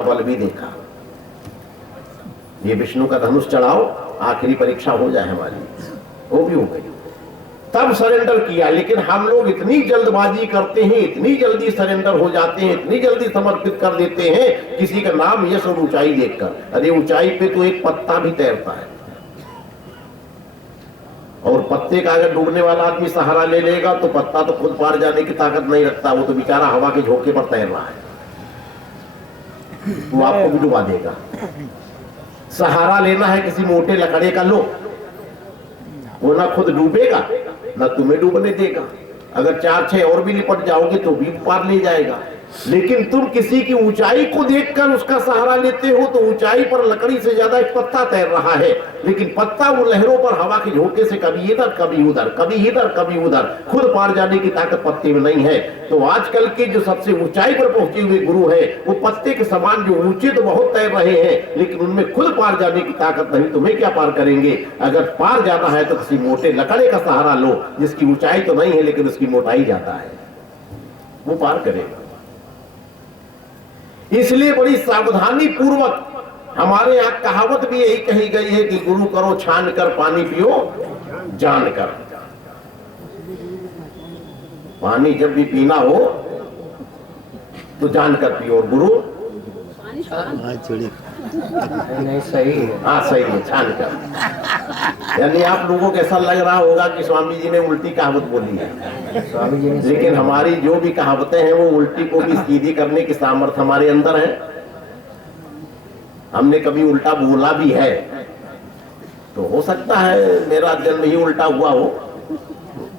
बल भी देखा, ये विष्णु का धनुष चढ़ाओ, आखिरी परीक्षा हो जाए हमारी, वो भी हो गई। तब सरेंडर किया। लेकिन हम लोग इतनी जल्दबाजी करते हैं, इतनी जल्दी सरेंडर हो जाते हैं, इतनी जल्दी समर्पित कर देते हैं किसी का नाम यश और ऊंचाई देखकर। अरे ऊंचाई पे तो एक पत्ता भी तैरता है, और पत्ते का अगर डूबने वाला आदमी सहारा ले लेगा तो पत्ता तो खुद पार जाने की ताकत नहीं रखता, वो तो बेचारा हवा के झोंके पर तैर रहा है, वो आपको भी डुबा देगा। सहारा लेना है किसी मोटे लकड़े का, लो, वो ना खुद डूबेगा ना तुम्हें डूबने देगा। अगर 4-6 और भी लिपट जाओगे तो भी पार ले जाएगा। लेकिन तुम किसी की ऊंचाई को देखकर उसका सहारा लेते हो तो ऊंचाई पर लकड़ी से ज्यादा एक पत्ता तैर रहा है, लेकिन पत्ता वो लहरों पर हवा के झोंके से कभी इधर कभी उधर, कभी इधर कभी उधर, खुद पार जाने की ताकत पत्ते में नहीं है। तो आजकल के जो सबसे ऊंचाई पर पहुंचे हुए गुरु है वो पत्ते के समान जो ऊंचे तो बहुत तैर रहे हैं, लेकिन उनमें खुद पार जाने की ताकत नहीं। तुम्हें क्या पार करेंगे? अगर पार जाना है तो किसी मोटे लकड़े का सहारा लो, जिसकी ऊंचाई तो नहीं है लेकिन उसकी मोटाई ज्यादा है, वो पार करेगा। इसलिए बड़ी सावधानी पूर्वक हमारे यहां कहावत भी यही कही गई है कि गुरु करो छान कर, पानी पियो जान कर। पानी जब भी पीना हो तो जान कर पियो, और गुरु नहीं सही है। हाँ सही है, छान कर। यानी आप लोगों को ऐसा लग रहा होगा कि स्वामी जी ने उल्टी कहावत बोली है, स्वामी जी ने, लेकिन हमारी जो भी कहावतें हैं वो उल्टी को भी सीधी करने की सामर्थ्य हमारे अंदर है। हमने कभी उल्टा बोला भी है, तो हो सकता है मेरा जन्म ही उल्टा हुआ हो,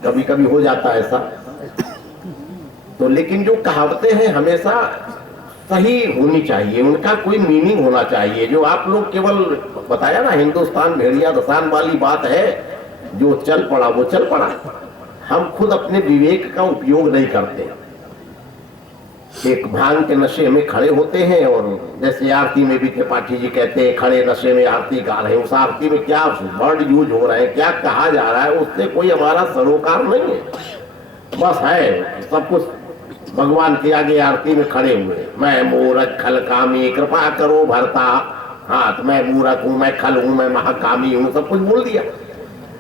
कभी कभी हो जाता है ऐसा। तो लेकिन जो कहावतें हैं हमेशा सही होनी चाहिए, उनका कोई मीनिंग होना चाहिए। जो आप लोग केवल बताया ना, हिंदुस्तान भेड़िया दसान वाली बात है, जो चल पड़ा वो चल पड़ा। हम खुद अपने विवेक का उपयोग नहीं करते। एक भांग के नशे में खड़े होते हैं, और जैसे आरती में भी त्रिपाठी जी कहते हैं खड़े नशे में आरती गा रहे हैं। उस आरती में क्या वर्ड यूज हो रहे हैं, क्या कहा जा रहा है, उससे कोई हमारा सरोकार नहीं है। बस है सब कुछ भगवान के आगे आरती में खड़े हुए, मैं मूरख खल कामी कृपा करो भरता हाथ, मैं मूरख हूं, मैं खल हूं, मैं महाकामी हूं, सब कुछ बोल दिया।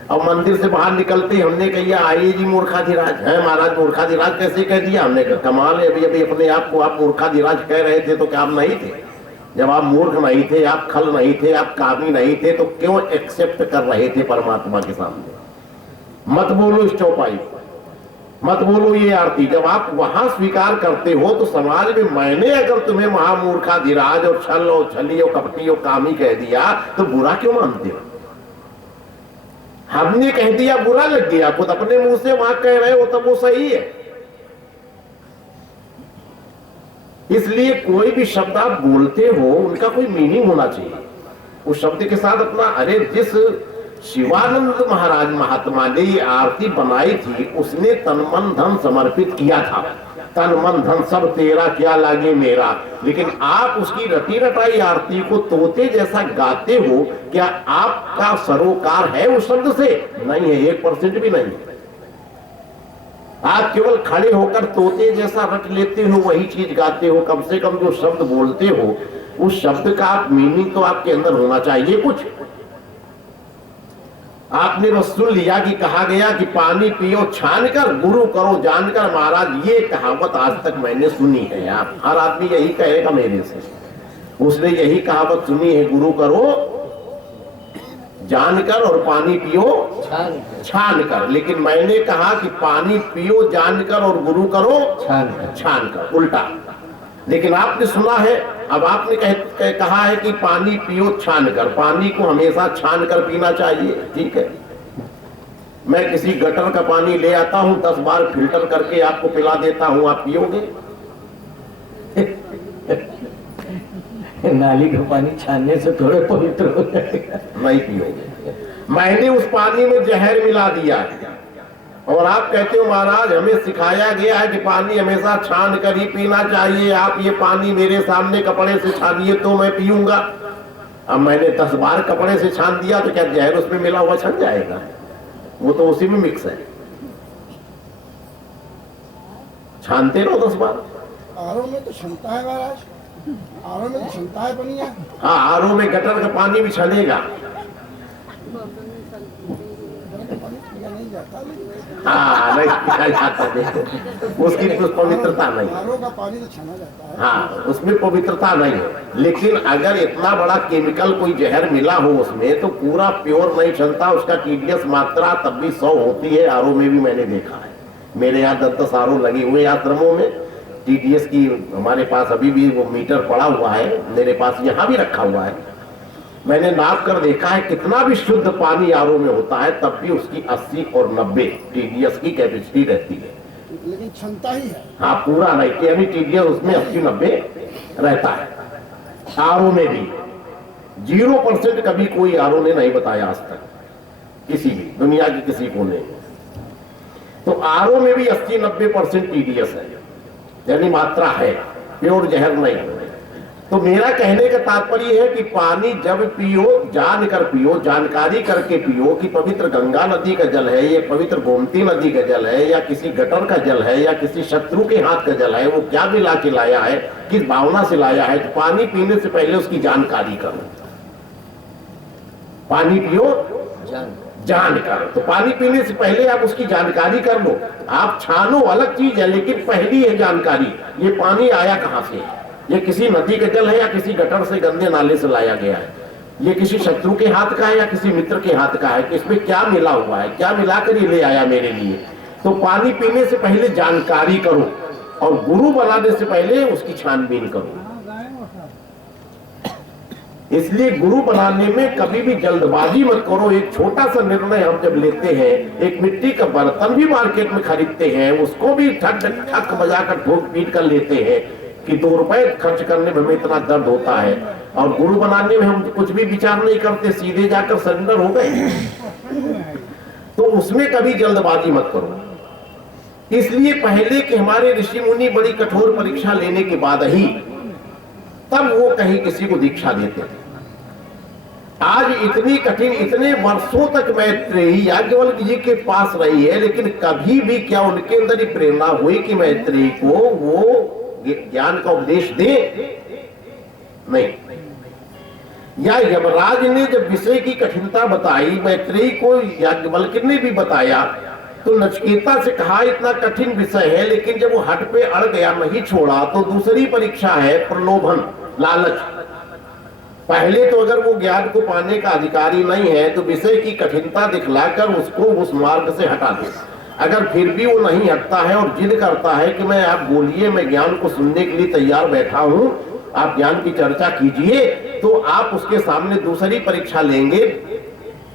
और मंदिर से बाहर निकलते हमने कहा आइए जी मूर्खाधिराज है। महाराज मूर्खाधिराज कैसे कह दिया? हमने कहा कमाल है, अभी अभी अपने आप को आप मूर्खाधिराज कह रहे थे तो क्या आप नहीं थे? जब आप मूर्ख नहीं थे, आप खल नहीं थे, आप कामी नहीं थे, तो क्यों एक्सेप्ट कर रहे थे परमात्मा के सामने? मत बोलो इस चौपाई, मत बोलो ये आरती। जब आप वहां स्वीकार करते हो तो समाज में मैंने अगर तुम्हें महामूर्खाधिराज और छल और छली और कपटी और कामी कह दिया तो बुरा क्यों मानते हो? हमने कह दिया बुरा लग गया, खुद अपने मुंह से वहां कह रहे हो तब वो सही है। इसलिए कोई भी शब्द आप बोलते हो उनका कोई मीनिंग होना चाहिए। उस शब्द के साथ अपना, अरे जिस शिवानंद महाराज महात्मा ने ये आरती बनाई थी उसने तन मन धन समर्पित किया था। तन मन धन सब तेरा क्या लागे मेरा। लेकिन आप उसकी रटी रटाई आरती को तोते जैसा गाते हो, क्या आपका सरोकार है उस शब्द से? नहीं है, 1% भी नहीं। आप केवल खड़े होकर तोते जैसा रट लेते हो, वही चीज गाते हो। कम से कम जो शब्द बोलते हो उस शब्द का आप मीनिंग तो आपके अंदर होना चाहिए कुछ। आपने बस सुन लिया कि कहा गया कि पानी पियो छान कर, गुरु करो जानकर। महाराज ये कहावत आज तक मैंने सुनी है, आप हर आदमी यही कहेगा मेरे से, उसने यही कहावत सुनी है, गुरु करो जानकर और पानी पियो छान कर। लेकिन मैंने कहा कि पानी पियो जानकर और गुरु करो छान कर, उल्टा। लेकिन आपने सुना है, अब आपने कहा है कि पानी पियो छान कर। पानी को हमेशा छान कर पीना चाहिए, ठीक है। मैं किसी गटर का पानी ले आता हूं, 10 बार फिल्टर करके आपको पिला देता हूं, आप पियोगे? नाली का पानी छानने से थोड़े पवित्र हो जाएगा, नहीं पियोगे। मैंने उस पानी में जहर मिला दिया है, और आप कहते हो महाराज हमें सिखाया गया है कि पानी हमेशा छान कर ही पीना चाहिए। आप ये पानी मेरे सामने कपड़े से छानिए तो मैं पीऊंगा। अब मैंने 10 बार कपड़े से छान दिया तो क्या जहर उसमें मिला हुआ छन जाएगा? वो तो उसी में मिक्स है। छानते रहो 10 बार। आरओ में तो क्षमता है महाराज, आरो में क्षमता है पानी है। हाँ, आरओ में गटर का पानी भी छनेगा। पानी पिया नहीं जाता, हाँ, नहीं पिया जाता, देखो उसकी कुछ पवित्रता नहीं है। आरो का पानी तो छाना जाता है। हाँ, उसमें पवित्रता नहीं है। लेकिन अगर इतना बड़ा केमिकल कोई जहर मिला हो उसमें, तो पूरा प्योर नहीं चलता। उसका टीडीएस मात्रा तब भी 100 होती है। आरओ में भी मैंने देखा है, मेरे यहाँ 10-10 आरओ लगे हुए आश्रमों में। टीडीएस की हमारे पास अभी भी वो मीटर पड़ा हुआ है, मेरे पास यहाँ भी रखा हुआ है। मैंने नाप कर देखा है, कितना भी शुद्ध पानी आरओ में होता है तब भी उसकी 80 और 90 टीडीएस की कैपेसिटी रहती है। लेकिन क्षमता ही है। हाँ, पूरा नहीं, यानी टीडीएस उसमें 80-90 रहता है। आरओ में भी 0% कभी कोई आरओ ने नहीं बताया आज तक, किसी भी दुनिया की किसी को नहीं। तो आरओ में भी 80-90% टीडीएस है, यानी मात्रा है, प्योर जहर नहीं है। तो मेरा कहने का तात्पर्य है कि पानी जब पियो, जान कर पियो, जानकारी करके पियो कि पवित्र गंगा नदी का जल है, ये पवित्र गोमती नदी का जल है, या किसी गटर का जल है, या किसी शत्रु के हाथ का जल है, वो क्या मिला के लाया है, किस भावना से लाया है। तो पानी पीने से पहले उसकी जानकारी करो। पानी पियो जानकर, तो पानी पीने से पहले आप उसकी जानकारी कर लो। आप छानो अलग चीज है, लेकिन पहली है जानकारी, ये पानी आया कहां से, ये किसी नदी का जल है या किसी गटर से गंदे नाले से लाया गया है, ये किसी शत्रु के हाथ का है या किसी मित्र के हाथ का है, इसमें क्या मिला हुआ है, क्या मिलाकर ये ले आया मेरे लिए। तो पानी पीने से पहले जानकारी करो, और गुरु बनाने से पहले उसकी छानबीन करो। इसलिए गुरु बनाने में कभी भी जल्दबाजी मत करो। एक छोटा सा निर्णय हम जब लेते हैं, एक मिट्टी का बर्तन भी मार्केट में खरीदते हैं, उसको भी ठक बजाकर ठोक पीट कर लेते हैं कि 2 रुपए खर्च करने में हमें इतना दर्द होता है, और गुरु बनाने में हम कुछ भी विचार नहीं करते, सीधे जाकर सरेंडर हो गए। तो उसमें कभी जल्दबाजी मत करो। इसलिए पहले कि हमारे ऋषि मुनि बड़ी कठोर परीक्षा लेने के बाद ही तब वो कहीं किसी को दीक्षा देते थे। आज इतनी कठिन, इतने वर्षों तक मैत्रेयी याज्ञवल्क्य जी के पास रही है, लेकिन कभी भी क्या उनके अंदर ही प्रेरणा हुई कि मैत्रेयी को वो ज्ञान का उपदेश दे? नहीं। या यमराज ने जब विषय की कठिनता बताई, मैत्रेयी को याज्ञवल्क्य ने भी बताया, तो नचिकेता से कहा इतना कठिन विषय है, लेकिन जब वो हट पे अड़ गया, नहीं छोड़ा, तो दूसरी परीक्षा है प्रलोभन, लालच। पहले तो अगर वो ज्ञान को पाने का अधिकारी नहीं है तो विषय की कठिनता दिखलाकर उसको उस मार्ग से हटा दे। अगर फिर भी वो नहीं हटता है और जिद करता है कि मैं, आप बोलिए, मैं ज्ञान को सुनने के लिए तैयार बैठा हूं, आप ज्ञान की चर्चा कीजिए, तो आप उसके सामने दूसरी परीक्षा लेंगे,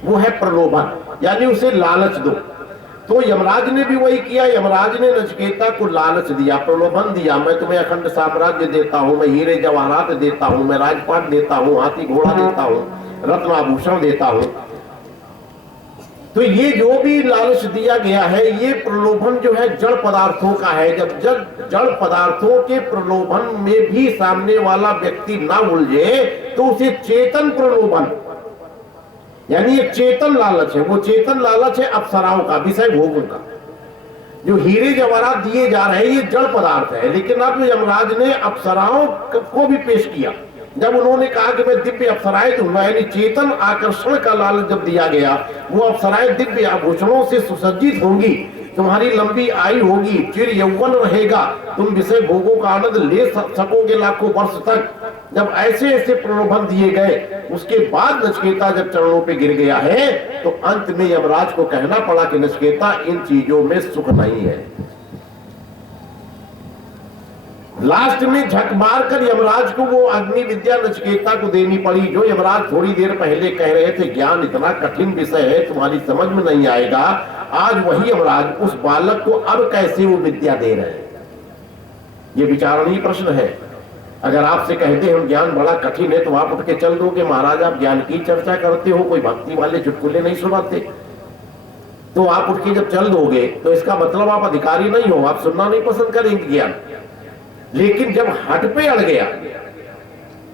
वो है प्रलोभन, यानी उसे लालच दो। तो यमराज ने भी वही किया। यमराज ने नचिकेता को लालच दिया, प्रलोभन दिया, मैं तुम्हें अखंड साम्राज्य देता हूं, मैं हीरे जवाहरात देता हूं, मैं राजपाट देता हूं, हाथी घोड़ा देता हूं, रत्न आभूषण देता हूं। तो ये जो भी लालच दिया गया है, ये प्रलोभन जो है जड़ पदार्थों का है। जब जड़ पदार्थों के प्रलोभन में भी सामने वाला व्यक्ति ना उलझे तो उसे चेतन प्रलोभन, यानी ये चेतन लालच है। वो चेतन लालच है अप्सराओं का, विषय भोगों का। जो हीरे जवाहरात दिए जा रहे हैं ये जड़ पदार्थ है, लेकिन अब यमराज ने अप्सराओं को भी पेश किया। जब उन्होंने कहा कि मैं दिव्य अप्सराएं दूंगा, यानी चेतन आकर्षण का लालच जब दिया गया, वो अप्सराएं दिव्य आभूषणों से सुसज्जित होंगी, तुम्हारी लंबी आयु होगी, चिर यौवन रहेगा, तुम विषय भोगों का आनंद ले सकोगे लाखों वर्ष तक। जब ऐसे ऐसे प्रलोभन दिए गए, उसके बाद नचिकेता जब चरणों पे गिर गया है, तो अंत में यमराज को कहना पड़ा कि नचिकेता, इन चीजों में सुख नहीं है। लास्ट में झक मार कर यमराज को वो अग्नि विद्या नचिकेता को देनी पड़ी, जो यमराज थोड़ी देर पहले कह रहे थे ज्ञान इतना कठिन विषय है, तुम्हारी समझ में नहीं आएगा। आज वही यमराज उस बालक को अब कैसे वो विद्या दे रहे हैं, ये विचारणीय प्रश्न है। अगर आपसे कहते हम ज्ञान बड़ा कठिन है, तो आप उठ के चल दोगे, महाराज आप ज्ञान की चर्चा करते हो, कोई भक्ति वाले चुटकुले नहीं सुनाते, तो आप उठ के जब चल दोगे तो इसका मतलब आप अधिकारी नहीं हो, आप सुनना नहीं पसंद करेंगे ज्ञान। लेकिन जब हट पे अड़ गया,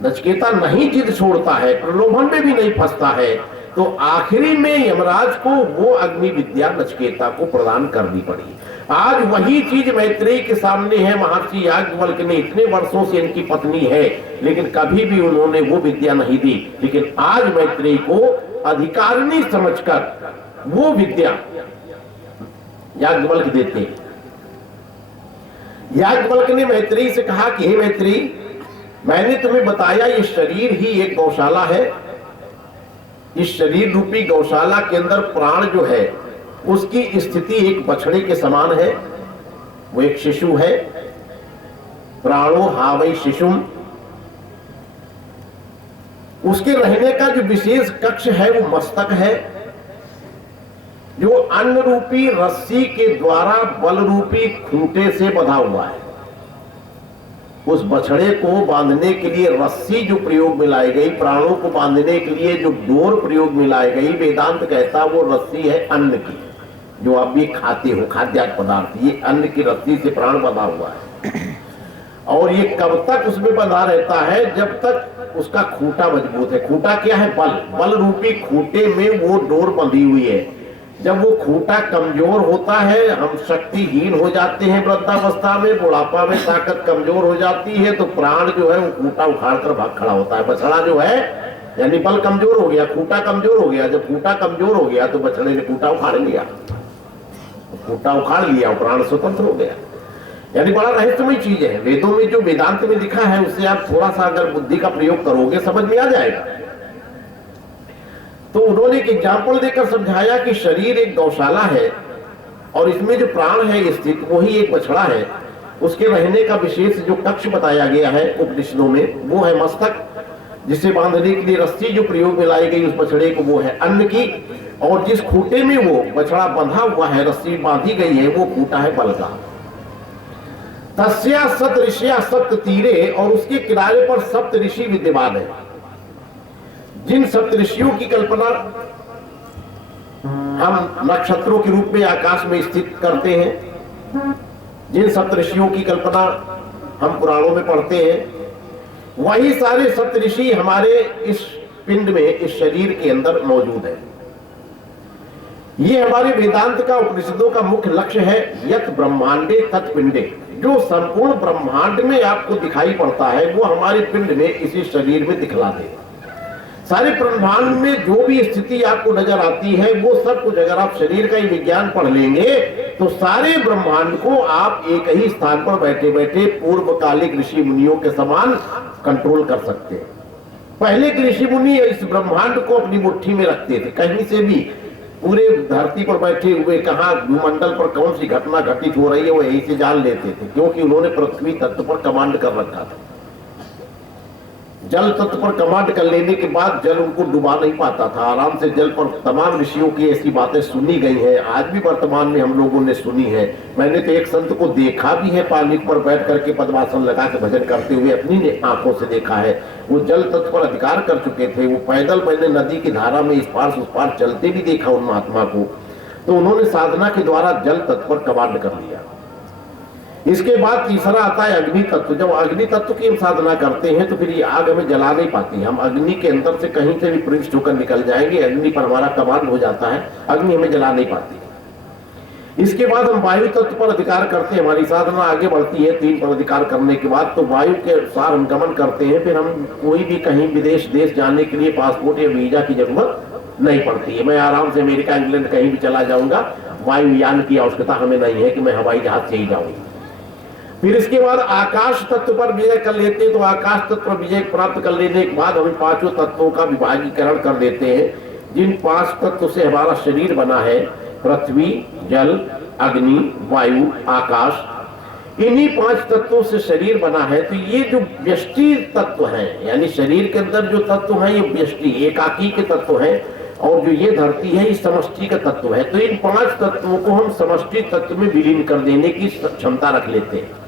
नचिकेता नहीं जिद छोड़ता है, प्रलोभन में भी नहीं फंसता है, तो आखिरी में यमराज को वो अग्नि विद्या नचिकेता को प्रदान करनी पड़ी। आज वही चीज मैत्रेयी के सामने है। महर्षि याज्ञवल्क्य ने इतने वर्षों से इनकी पत्नी है, लेकिन कभी भी उन्होंने वो विद्या नहीं दी, लेकिन आज मैत्रेयी को अधिकारिणी समझकर वो विद्या याज्ञवल्क्य देते हैं। याज्ञवल्क्य ने मैत्रेयी से कहा कि हे मैत्रेयी, मैंने तुम्हें बताया ये शरीर ही एक गौशाला है। इस शरीर रूपी गौशाला के अंदर प्राण जो है उसकी स्थिति एक बछड़े के समान है। वो एक शिशु है। प्राणो हावै शिशुम। उसके रहने का जो विशेष कक्ष है वो मस्तक है, जो अन्न रूपी रस्सी के द्वारा बल रूपी खूंटे से बंधा हुआ है। उस बछड़े को बांधने के लिए रस्सी जो प्रयोग में लाई गई, प्राणों को बांधने के लिए जो डोर प्रयोग में लाई गई, वेदांत कहता वो रस्सी है अन्न की, जो आप भी खाते हो, खाद्य पदार्थ। ये अन्न की रस्सी से प्राण बंधा हुआ है। और ये कब तक उसमें बंधा रहता है? जब तक उसका खूंटा मजबूत है। खूंटा क्या है? बल। बल रूपी खूंटे में वो डोर बंधी हुई है। जब वो खूंटा कमजोर होता है, हम शक्तिहीन हो जाते हैं वृद्धावस्था में, बुढ़ापा में ताकत कमजोर हो जाती है, तो प्राण जो है वो खूंटा उखाड़ कर भाग खड़ा होता है। बछड़ा जो है, यानी बल कमजोर हो गया, खूंटा कमजोर हो गया। जब खूंटा कमजोर हो गया तो बछड़े ने खूंटा उखाड़ लिया, खूंटा उखाड़ लिया और प्राण स्वतंत्र हो गया। यानी बड़ा रहस्यमय चीज है। वेदों में जो वेदांत में लिखा है उससे आप थोड़ा सा अगर बुद्धि का प्रयोग करोगे समझ में आ जाएगा। तो उन्होंने एक एग्जाम्पल देकर समझाया कि शरीर एक गौशाला है और इसमें जो प्राण है स्थित वही एक बछड़ा है। उसके रहने का विशेष जो कक्ष बताया गया है उपनिषदों में वो है मस्तक, जिसे बांधने के लिए रस्सी जो प्रयोग में लाई गई उस बछड़े को वो है अन्न की, और जिस खूंटे में वो बछड़ा बंधा हुआ है, रस्सी बांधी गई है, वो खूंटा है बल का। तस्या सत ऋषिया सप्त तीरे, और उसके किनारे पर सप्त ऋषि विद्यमान है। जिन सप्त ऋषियों की कल्पना हम नक्षत्रों के रूप में आकाश में स्थित करते हैं, जिन सप्त ऋषियों की कल्पना हम पुराणों में पढ़ते हैं, वही सारे सप्त ऋषि हमारे इस पिंड में, इस शरीर के अंदर मौजूद है। ये हमारे वेदांत का, उपनिषदों का मुख्य लक्ष्य है। यत ब्रह्मांडे तत् पिंडे, जो संपूर्ण ब्रह्मांड में आपको दिखाई पड़ता है वो हमारे पिंड में, इसी शरीर में दिखला दे। सारे ब्रह्मांड में जो भी स्थिति आपको नजर आती है वो सब कुछ अगर आप शरीर का ही विज्ञान पढ़ लेंगे तो सारे ब्रह्मांड को आप एक ही स्थान पर बैठे बैठे पूर्वकालिक ऋषि मुनियों के समान कंट्रोल कर सकते हैं। पहले के ऋषि मुनि इस ब्रह्मांड को अपनी मुट्ठी में रखते थे। कहीं से भी पूरे धरती पर बैठे हुए कहाँ भूमंडल पर कौन सी घटना घटित हो रही है वो यही से जान लेते थे, क्योंकि उन्होंने पृथ्वी तत्व पर कमांड कर रखा था। जल तत्व पर कमांड कर लेने के बाद जल उनको डुबा नहीं पाता था। आराम से जल पर तमाम ऋषियों की ऐसी बातें सुनी गई हैं, आज भी वर्तमान में हम लोगों ने सुनी है। मैंने तो एक संत को देखा भी है, पानी पर बैठ करके पद्मासन लगा के भजन करते हुए अपनी आंखों से देखा है। वो जल तत्व पर अधिकार कर चुके थे। वो पैदल मैंने नदी की धारा में इस पार उस पार चलते भी देखा उन महात्मा को। तो उन्होंने साधना के द्वारा जल तत्व पर कमांड कर लिया। इसके बाद तीसरा आता है अग्नि तत्व। जब अग्नि तत्व की हम साधना करते हैं तो फिर ये आग हमें जला नहीं पाती। हम अग्नि के अंदर से कहीं से भी प्रविष्ट होकर निकल जाएंगे, अग्नि पर हमारा कमांड हो जाता है, अग्नि हमें जला नहीं पाती। इसके बाद हम वायु तत्व पर अधिकार करते हैं। हमारी साधना आगे बढ़ती है 3 पर अधिकार करने के बाद, तो वायु के अनुसार हम गमन करते हैं। फिर हम कोई भी कहीं विदेश देश जाने के लिए पासपोर्ट या वीजा की जरूरत नहीं पड़ती है। मैं आराम से अमेरिका इंग्लैंड कहीं भी चला जाऊंगा, वायुयान की आवश्यकता हमें नहीं है कि मैं हवाई जहाज से ही जाऊंगा। फिर इसके बाद आकाश तत्व पर विजय कर लेते हैं। तो आकाश तत्व पर विजय प्राप्त कर लेने के बाद हम 5 तत्वों का विभागीकरण कर देते हैं। जिन 5 तत्व से हमारा शरीर बना है, पृथ्वी, जल, अग्नि, वायु, आकाश, इन्हीं 5 तत्वों से शरीर बना है। तो ये जो व्यष्टि तत्व है, यानी शरीर के अंदर जो तत्व है ये व्यष्टि एकाकी के तत्व है, और जो ये धरती है ये समष्टि का तत्व है। तो इन 5 तत्वों को हम समष्टि तत्व में विलीन कर देने की क्षमता रख लेते हैं।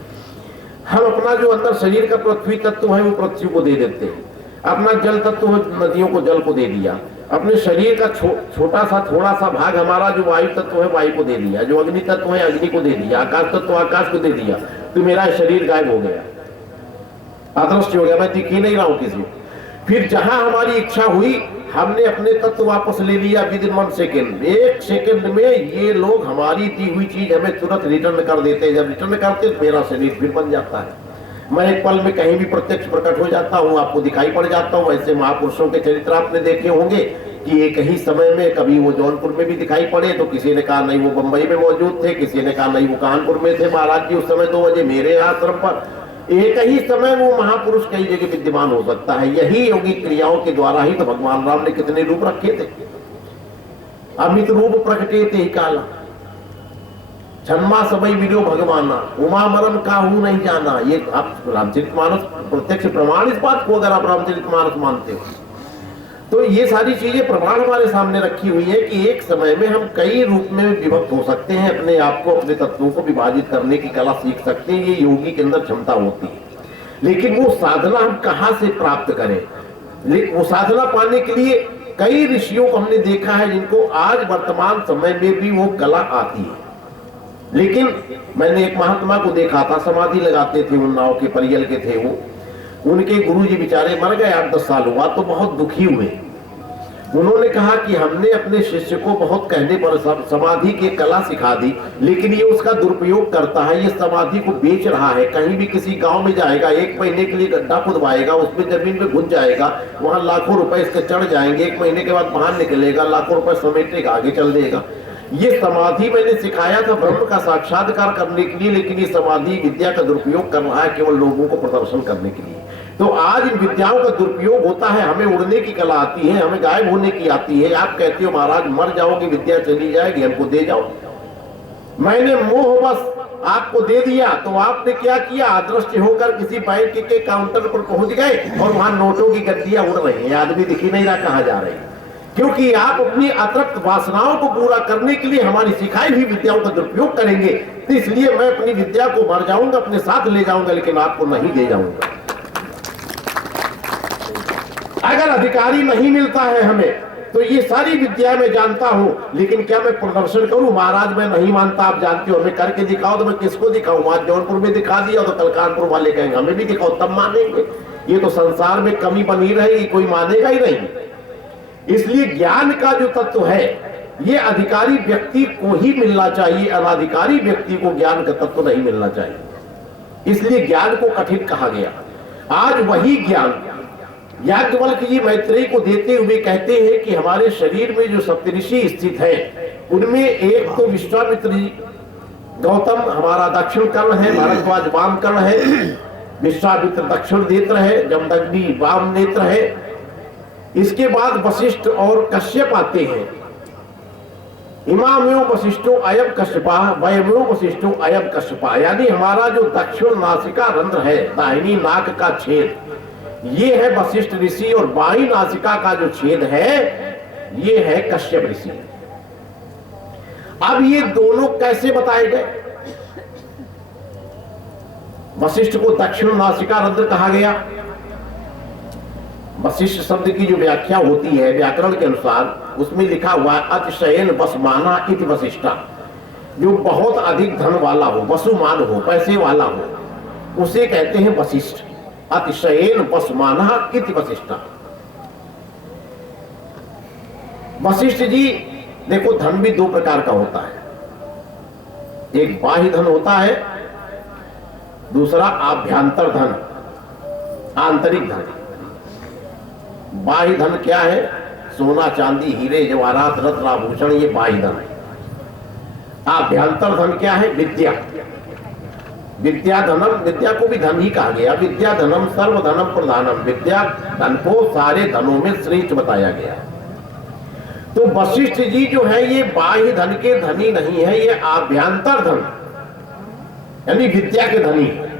हम अपना जो अंदर शरीर का पृथ्वी तत्व है वो पृथ्वी को दे देते हैं, अपना जल तत्व नदियों को जल को दे दिया, अपने शरीर का छोटा सा थोड़ा सा भाग हमारा जो वायु तत्व है वायु को दे दिया, जो अग्नि तत्व है अग्नि को दे दिया, आकाश तत्व आकाश को दे दिया। तो मेरा शरीर गायब हो गया, अदृश्य हो गया, मैं दिख ही नहीं रहा हूं किसी। फिर जहां हमारी इच्छा हुई हमने अपने तत्व वापस ले लिया विद इन 1 सेकेंड। 1 सेकेंड में ये लोग हमारी दी हुई चीज हमें तुरंत रिटर्न कर देते हैं। जब रिटर्न करते तो मेरा शरीर फिर बन जाता है, मैं एक पल में कहीं भी प्रत्यक्ष प्रकट हो जाता हूँ, आपको दिखाई पड़ जाता हूँ। ऐसे महापुरुषों के चरित्र आपने देखे होंगे कि एक ही समय में कभी वो जौनपुर में भी दिखाई पड़े तो किसी ने कहा नहीं वो बंबई में मौजूद थे, किसी ने कहा नहीं वो कानपुर में थे महाराज जी उस समय 2 बजे मेरे आश्रम पर। एक ही समय वो महापुरुष कई जगह विद्यमान हो सकता है। यही योगिक क्रियाओं के द्वारा ही तो भगवान राम ने कितने रूप रखे थे। अमित रूप प्रकटे ते ही काला, छन्मा सबई मिलो भगवाना, उमा मरम काहू नहीं जाना। ये आप रामचरितमानस प्रत्यक्ष प्रमाण इस बात को, अगर आप रामचरितमानस मानते हो तो ये सारी चीजें प्रमाण हमारे सामने रखी हुई है कि एक समय में हम कई रूप में विभक्त हो सकते हैं, अपने आप को अपने तत्वों को विभाजित करने की कला सीख सकते हैं। ये योगी के अंदर क्षमता होती है। लेकिन वो साधना हम कहाँ से प्राप्त करें? वो साधना पाने के लिए कई ऋषियों को हमने देखा है जिनको आज वर्तमान समय में भी वो कला आती है। लेकिन मैंने एक महात्मा को देखा था, समाधि लगाते थे, उन्नाव के परियल के थे वो। उनके गुरुजी बेचारे मर गए, 8-10 साल हुआ, तो बहुत दुखी हुए। उन्होंने कहा कि हमने अपने शिष्य को बहुत कहने पर समाधि की कला सिखा दी, लेकिन ये उसका दुरुपयोग करता है, ये समाधि को बेच रहा है। कहीं भी किसी गांव में जाएगा, 1 महीने के लिए गड्ढा खुदवाएगा, उसमें जमीन में घुस जाएगा, वहां लाखों रुपए इसके चढ़ जाएंगे, 1 महीने के बाद बाहर निकलेगा, लाखों रुपए समेटेगा, आगे चल देगा। ये समाधि मैंने सिखाया था ब्रह्म का साक्षात्कार करने के लिए, लेकिन ये समाधि विद्या का दुरुपयोग कर रहा है केवल लोगों को प्रदर्शन करने के लिए। तो आज इन विद्याओं का दुरुपयोग होता है। हमें उड़ने की कला आती है, हमें गायब होने की आती है। आप कहते हो महाराज मर जाओगे, विद्या चली जाएगी, हमको दे जाओ। मैंने मोह बस आपको दे दिया, तो आपने क्या किया? अदृश्य होकर किसी बैंक के काउंटर पर पहुंच गए और वहां नोटों की गड्डियां उड़ रही हैं, आदमी दिख ही नहीं रहा कहां जा रहे हैं। क्योंकि आप अपनी अतृप्त वासनाओं को पूरा करने के लिए हमारी सिखाई हुई विद्याओं का दुरुपयोग करेंगे। तो इसलिए मैं अपनी विद्या को मर जाऊंगा, अपने साथ ले जाऊंगा, लेकिन आपको नहीं दे जाऊंगा। अगर अधिकारी नहीं मिलता है हमें, तो ये सारी विद्या मैं जानता हूं, लेकिन क्या मैं प्रदर्शन करूं? महाराज मैं नहीं मानता, आप जानते हो, हमें करके दिखाओ। तो मैं किसको दिखाऊं? आज जौनपुर में दिखा दिया तो कल कानपुर वाले कहेंगे हमें भी दिखाओ, तब मानेंगे। ये तो संसार में कमी बनी रहेगी, कोई मानेगा ही नहीं। इसलिए ज्ञान का जो तत्व है ये अधिकारी व्यक्ति को ही मिलना चाहिए, अनाधिकारी व्यक्ति को ज्ञान का तत्व नहीं मिलना चाहिए। इसलिए ज्ञान को कठिन कहा गया। आज वही ज्ञान याज्ञवल्क्य जी मैत्रेयी को देते हुए कहते हैं कि हमारे शरीर में जो सप्तऋषि स्थित है उनमें एक तो विश्वामित्र जी, गौतम हमारा दक्षिण कर्ण है, भारद्वाज वाम कर्ण है, विश्वामित्र दक्षिण नेत्र है, जमदग्नि वाम नेत्र है। इसके बाद वशिष्ठ और कश्यप आते हैं। इमाम्यो वशिष्ठो अयम कश्यपा, वयम्यो वशिष्ठो अयम कश्यपा। यानी हमारा जो दक्षिण नासिका रंध्र है, दाहिनी नाक का छेद, ये है वशिष्ठ ऋषि, और बाई नासिका का जो छेद है ये है कश्यप ऋषि। अब ये दोनों कैसे बताए गए? वशिष्ठ को दक्षिण नासिका रंध्र कहा गया। वशिष्ठ शब्द की जो व्याख्या होती है व्याकरण के अनुसार, उसमें लिखा हुआ है अतिशयन वसमाना इति वशिष्ठा। जो बहुत अधिक धन वाला हो, वसुमान हो, पैसे वाला हो, उसे कहते हैं वशिष्ठ। अतिशयन वसमाना इति वशिष्ठा। वशिष्ठ जी देखो, धन भी 2 प्रकार का होता है। एक बाह्य धन होता है, दूसरा आभ्यंतर धन, आंतरिक धन। बाह्य धन क्या है? सोना चांदी हीरे जवाहरात रत्न आभूषण, ये बाह्य धन है। आभ्यंतर धन क्या है? विद्या। विद्या धनम, विद्या को भी धन ही कहा गया। विद्या धनम सर्व धनम प्रधानम। विद्या धन को सारे धनों में श्रेष्ठ बताया गया। तो वशिष्ठ जी जो है ये बाह्य धन के धनी नहीं है, ये आभ्यंतर धन यानी विद्या के धनी है।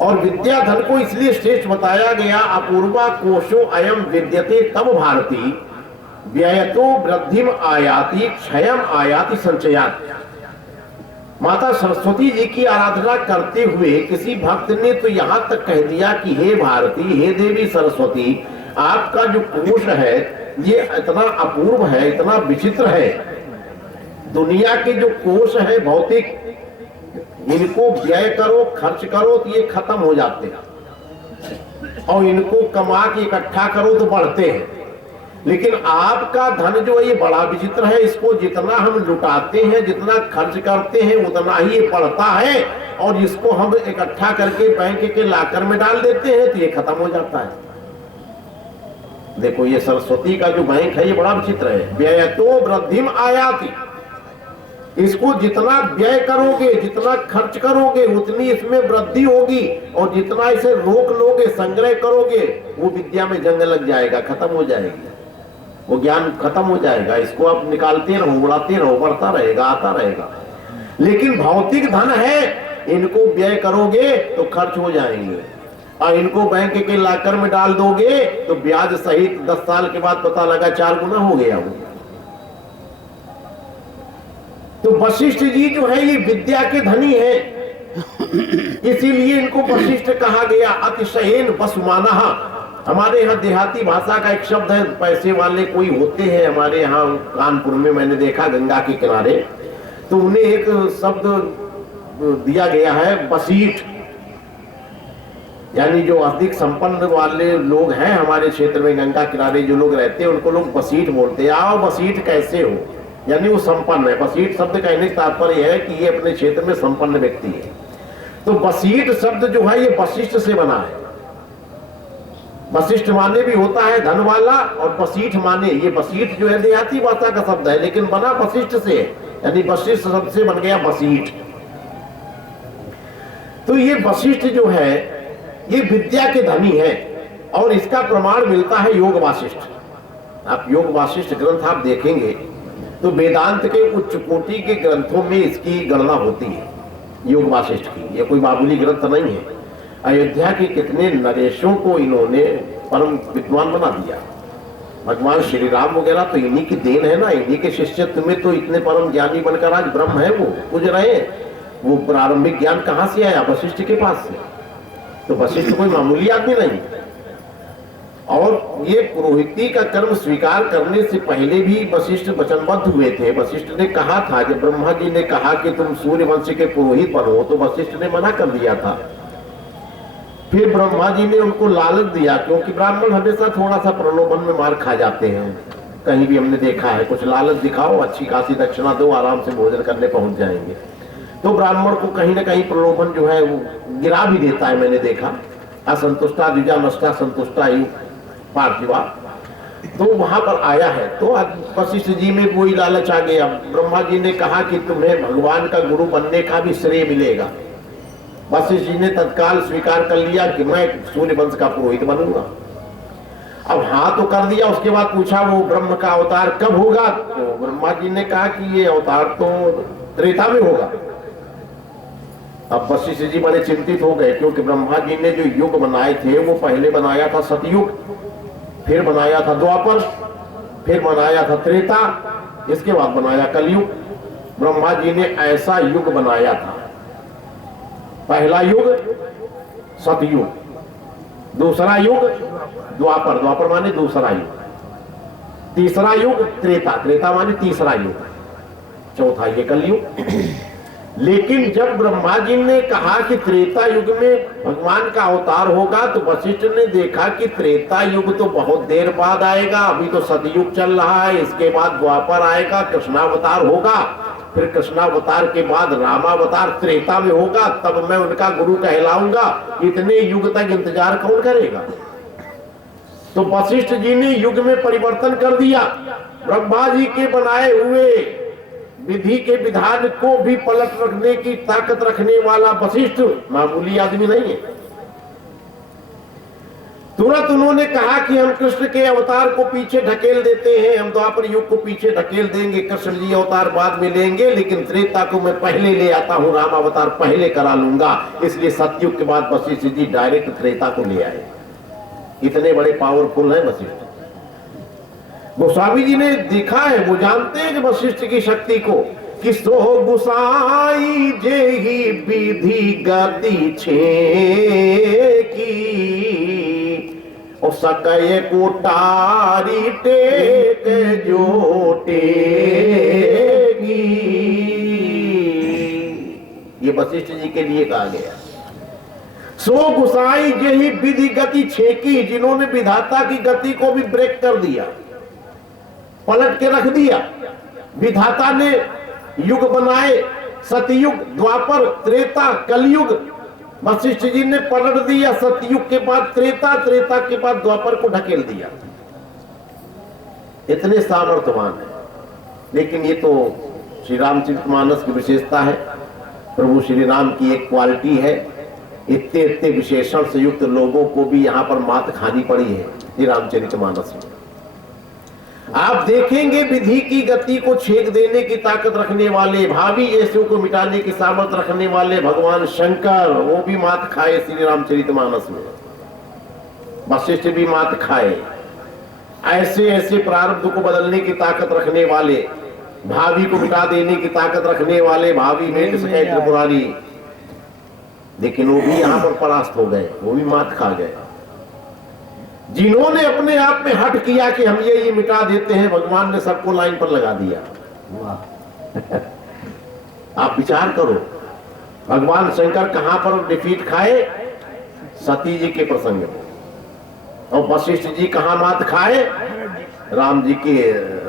और विद्या धन को इसलिए श्रेष्ठ बताया गया, अपूर्वा कोशो अयम विद्यते तब भारती व्ययतो वृद्धिम आयाति क्षयम आयाति संचयात। माता सरस्वती जी की आराधना करते हुए किसी भक्त ने तो यहां तक कह दिया कि हे भारती, हे देवी सरस्वती, आपका जो कोश है ये इतना अपूर्व है, इतना विचित्र है। दुनिया के जो कोश है भौतिक, इनको व्यय करो, खर्च करो तो ये खत्म हो जाते हैं, और इनको कमा के इकट्ठा करो तो बढ़ते हैं। लेकिन आपका धन जो है ये बड़ा विचित्र है। इसको जितना हम लुटाते हैं, जितना खर्च करते हैं, उतना ही ये बढ़ता है। और इसको हम इकट्ठा करके बैंक के लाकर में डाल देते हैं तो ये खत्म हो जाता है। देखो ये सरस्वती का जो बैंक है ये बड़ा विचित्र है। व्ययतो वृद्धिम आयाति। इसको जितना व्यय करोगे, जितना खर्च करोगे, उतनी इसमें वृद्धि होगी। और जितना इसे रोक लोगे, संग्रह करोगे, वो विद्या में जंग लग जाएगा, खत्म हो जाएगी, वो ज्ञान खत्म हो जाएगा। इसको आप निकालते रहो, उड़ाते रहो, बढ़ता रहेगा, आता रहेगा। लेकिन भौतिक धन है, इनको व्यय करोगे तो खर्च हो जाएंगे, और इनको बैंक के लाकर में डाल दोगे तो ब्याज सहित 10 साल के बाद पता लगा 4 गुना हो गया वो। तो वशिष्ठ जी जो है ये विद्या के धनी है, इसीलिए इनको वशिष्ठ कहा गया। अतिशयन वसुमानः। हमारे यहाँ देहाती भाषा का एक शब्द है, पैसे वाले कोई होते हैं हमारे यहाँ कानपुर में, मैंने देखा गंगा के किनारे, तो उन्हें एक शब्द दिया गया है वसीठ। यानी जो अधिक संपन्न वाले लोग हैं हमारे क्षेत्र में, गंगा किनारे जो लोग रहते हैं, उनको लोग वसीठ बोलते हैं। आओ वसीठ कैसे हो, यानी वो संपन्न है। वसीठ शब्द कहने का तात्पर्य है कि ये अपने क्षेत्र में संपन्न व्यक्ति है। तो वसीठ शब्द जो है ये वशिष्ठ से बना है। वशिष्ठ माने भी होता है धन वाला, और वसीठ माने, ये वसीठ जो है देहाती भाषा का शब्द है, लेकिन बना वशिष्ठ से, यानी वशिष्ठ शब्द से बन गया वसीठ। तो ये वशिष्ठ जो है ये विद्या के धनी है, और इसका प्रमाण मिलता है योग वासिष्ठ। आप योग वासिष्ठ ग्रंथ आप देखेंगे तो वेदांत के उच्च कोटि के ग्रंथों में इसकी गणना होती है, योग वासिष्ठ की। ये कोई मामूली ग्रंथ नहीं है। अयोध्या के कितने नरेशों को इन्होंने परम विद्वान बना दिया। भगवान श्री राम वगैरह तो इन्हीं की देन है ना, इन्हीं के शिष्यत्व में तो इतने परम ज्ञानी बनकर आज ब्रह्म है वो पूज रहे हैं। वो प्रारंभिक ज्ञान कहाँ से आया? वशिष्ठ के पास से। तो वशिष्ठ कोई मामूली आदमी नहीं। और ये पुरोहिती का कर्म स्वीकार करने से पहले भी वशिष्ठ वचनबद्ध हुए थे। वशिष्ठ ने कहा था, जब ब्रह्मा जी ने कहा कि तुम सूर्य वंश के पुरोहित बनो, तो वशिष्ठ ने मना कर दिया था। फिर ब्रह्मा जी ने उनको लालच दिया, क्योंकि ब्राह्मण हमेशा थोड़ा सा प्रलोभन में मार खा जाते हैं। कहीं भी हमने देखा है, कुछ लालच दिखाओ, अच्छी खासी दक्षिणा दो, आराम से भोजन करने पहुंच जाएंगे। तो ब्राह्मण को कहीं ना कहीं प्रलोभन जो है वो गिरा भी देता है, मैंने देखा। असंतुष्टा द्विजा नष्टा संतुष्टा ही पार्थिवा। तो वहां पर आया है, तो वशिष्ठ जी में वही लालच आ गया। ब्रह्मा जी ने कहा कि तुम्हें भगवान का गुरु बनने का भी श्रेय मिलेगा। वशिष्ठ जी ने तत्काल स्वीकार कर लिया कि मैं सूर्य वंश का पुरोहित बनूंगा। अब हाँ तो कर दिया। उसके बाद पूछा वो ब्रह्म का अवतार कब होगा? तो ब्रह्मा जी ने कहा कि ये अवतार तो त्रेता में होगा। अब वशिष्ठ जी बड़े चिंतित हो गए, क्योंकि ब्रह्मा जी ने जो युग बनाए थे वो पहले बनाया था सतयुग, फिर बनाया था द्वापर, फिर बनाया था त्रेता, इसके बाद बनाया कलयुग। ब्रह्मा जी ने ऐसा युग बनाया था। पहला युग सतयुग, दूसरा युग द्वापर, द्वापर माने दूसरा युग, तीसरा युग त्रेता, त्रेता माने तीसरा युग, चौथा ये कलयुग। लेकिन जब ब्रह्मा जी ने कहा कि त्रेता युग में भगवान का अवतार होगा, तो वशिष्ठ ने देखा कि त्रेता युग तो बहुत देर बाद आएगा, अभी तो सतयुग चल रहा है, इसके बाद द्वापर आएगा, कृष्णावतार होगा, फिर कृष्णावतार के बाद रामावतार त्रेता में होगा, तब मैं उनका गुरु कहलाऊंगा। इतने युग तक इंतजार कौन करेगा? तो वशिष्ठ जी ने युग में परिवर्तन कर दिया। ब्रह्मा जी के बनाए हुए विधि के विधान को भी पलट रखने की ताकत रखने वाला वशिष्ठ मामूली आदमी नहीं है। तुरंत उन्होंने कहा कि हम कृष्ण के अवतार को पीछे ढकेल देते हैं, हम द्वापर युग को पीछे ढकेल देंगे, कृष्ण जी अवतार बाद में लेंगे, लेकिन त्रेता को मैं पहले ले आता हूं, राम अवतार पहले करा लूंगा। इसलिए सतयुग के बाद वशिष्ठ जी डायरेक्ट त्रेता को ले आए। इतने बड़े पावरफुल है वशिष्ठ। गोस्वामी जी ने देखा है, वो जानते हैं कि वशिष्ठ की शक्ति को, कि सो गुसाई जे ही विधि गति छे की, और सकय कोटारी टेक जो टेगी। ये वशिष्ठ जी के लिए कहा गया। सो गुसाई जे ही विधि गति छेकी, जिन्होंने विधाता की गति को भी ब्रेक कर दिया। पलट के रख दिया। विधाता ने युग बनाए, सतयुग, द्वापर, त्रेता, कलयुग। वशिष्ठ जी ने पलट दिया, सतयुग के बाद त्रेता, त्रेता के बाद द्वापर को ढकेल दिया। इतने सामर्थ्यवान है। लेकिन ये तो श्री रामचरितमानस की विशेषता है, प्रभु श्री राम की एक क्वालिटी है। इतने इतने विशेषण से युक्त लोगों को भी यहाँ पर मात खानी पड़ी है श्री रामचरितमानस में। आप देखेंगे विधि की गति को छेक देने की ताकत रखने वाले, भावी ऐसों को मिटाने की सामर्थ्य रखने वाले भगवान शंकर, वो भी मात खाए श्री रामचरितमानस में। वशिष्ठ भी मात खाए। ऐसे ऐसे प्रारब्ध को बदलने की ताकत रखने वाले, भावी को मिटा देने की ताकत रखने वाले भावी में त्रिपुरारी, लेकिन वो भी यहाँ पर परास्त हो गए, वो भी मात खा गए। जिन्होंने अपने आप में हट किया कि हम ये मिटा देते हैं, भगवान ने सबको लाइन पर लगा दिया। आप विचार करो, भगवान शंकर कहां पर डिफीट खाए? सती जी के प्रसंग में। और वशिष्ठ जी कहां मात खाए? राम जी के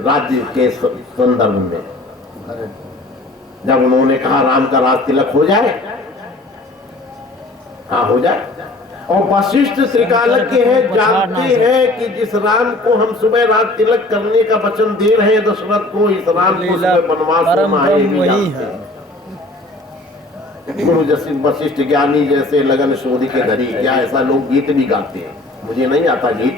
राज्य के संदर्भ में, जब उन्होंने कहा राम का राज तिलक हो जाए। हाँ, हो जाए। और वशिष्ठ त्रिकालज्ञ हैं, जानते हैं कि जिस राम को हम सुबह रात तिलक करने का वचन दे रहे हैं दशरथ को, इस राम को सुबह वनवास होना है। गुरु जैसे वशिष्ठ ज्ञानी जैसे लगन शोधी के धरी, क्या ऐसा लोग गीत भी गाते हैं? मुझे नहीं आता गीत,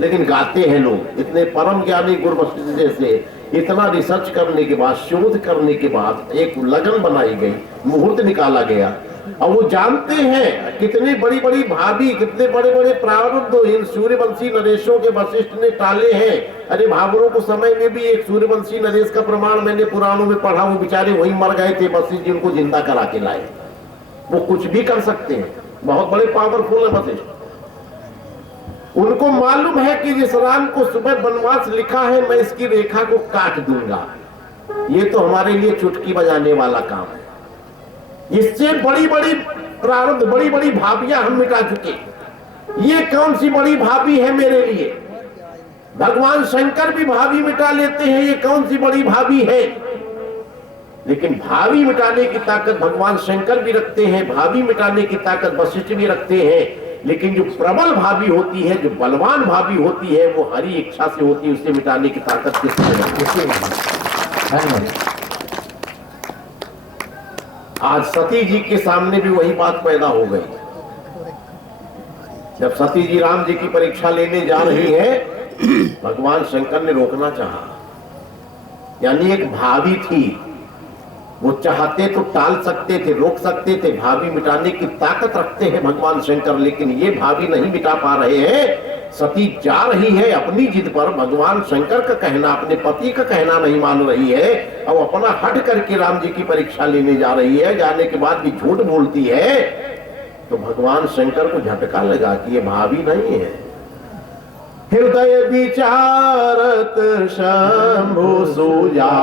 लेकिन गाते हैं लोग। इतने परम ज्ञानी गुरु वशिष्ठ जैसे, इतना रिसर्च करने के बाद, शोध करने के बाद एक लगन बनाई गई, मुहूर्त निकाला गया। और वो जानते हैं कितनी बड़ी बड़ी भाभी, कितने बड़े बड़े प्रारब्ध इन सूर्यवंशी नरेशों के वशिष्ठ ने टाले हैं। अरे भावरों को समय में भी एक सूर्यवंशी नरेश का प्रमाण मैंने पुराणों में पढ़ा, वो बेचारे वही मर गए थे, वशिष्ठ जी उनको जिंदा करा के लाए। वो कुछ भी कर सकते हैं, बहुत बड़े पावरफुल है वशिष्ठ। उनको मालूम है कि जिस राम को सुबह वनवास लिखा है, मैं इसकी रेखा को काट दूंगा। ये तो हमारे लिए चुटकी बजाने वाला काम है। इससे बड़ी बड़ी प्रारब्ध, बड़ी बड़ी भाभियां हम मिटा चुके। ये कौन सी बड़ी भाभी है मेरे लिए? भगवान शंकर भी भाभी मिटा लेते हैं, ये कौन सी बड़ी भाभी है? लेकिन भावी मिटाने की ताकत भगवान शंकर भी रखते हैं, भावी मिटाने की ताकत वशिष्ठ भी रखते हैं। लेकिन जो प्रबल भावी होती है, जो बलवान भावी होती है, वो हरी इच्छा से होती है, उससे मिटाने की ताकत किसकी? आज सती जी के सामने भी वही बात पैदा हो गई। जब सती जी राम जी की परीक्षा लेने जा रही है, भगवान शंकर ने रोकना चाहा। यानी एक भावी थी, वो चाहते तो टाल सकते थे, रोक सकते थे, भावी मिटाने की ताकत रखते हैं भगवान शंकर, लेकिन ये भावी नहीं मिटा पा रहे हैं। सती जा रही है अपनी जिद पर, भगवान शंकर का कहना, अपने पति का कहना नहीं मान रही है, और अपना हट करके राम जी की परीक्षा लेने जा रही है। जाने के बाद भी झूठ बोलती है, तो भगवान शंकर को झटका लगा कि ये भावी नहीं है। हृदय विचारत शंभु सुजाना,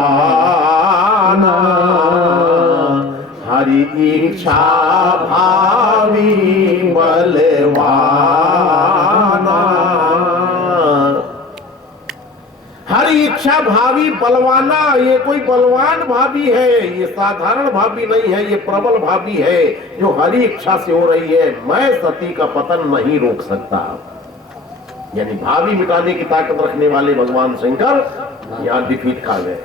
हरि इच्छा भावी बलवाना। हरि इच्छा भावी बलवाना, ये कोई बलवान भाभी है, ये साधारण भाभी नहीं है, ये प्रबल भाभी है जो हरि इच्छा से हो रही है। मैं सती का पतन नहीं रोक सकता। यानी भावी मिटाने की ताकत रखने वाले भगवान शंकर यहाँ डिफीट खा गए,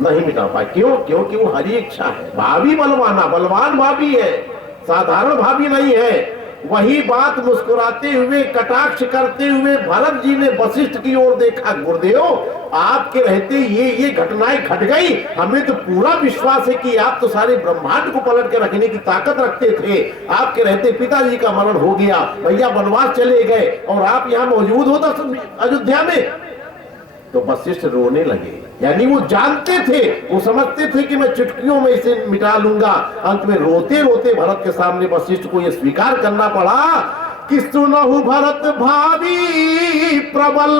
नहीं मिटा पाए। क्यों? क्योंकि वो हरि इच्छा है। भावी बलवाना, बलवान भाभी है, साधारण भाभी नहीं है। वही बात मुस्कुराते हुए, कटाक्ष करते हुए भरत जी ने वशिष्ठ की ओर देखा। गुरुदेव, आपके रहते ये घटनाएं घट गई, हमें तो पूरा विश्वास है कि आप तो सारे ब्रह्मांड को पलट के रखने की ताकत रखते थे। आपके रहते पिताजी का मरण हो गया, भैया वनवास चले गए, और आप यहाँ मौजूद हो अयोध्या में। तो वशिष्ठ रोने लगे। यानी वो जानते थे, वो समझते थे कि मैं चुटकियों में इसे मिटा लूंगा। अंत में रोते रोते भरत के सामने वशिष्ठ को यह स्वीकार करना पड़ा कि सुनहु भरत भावी प्रबल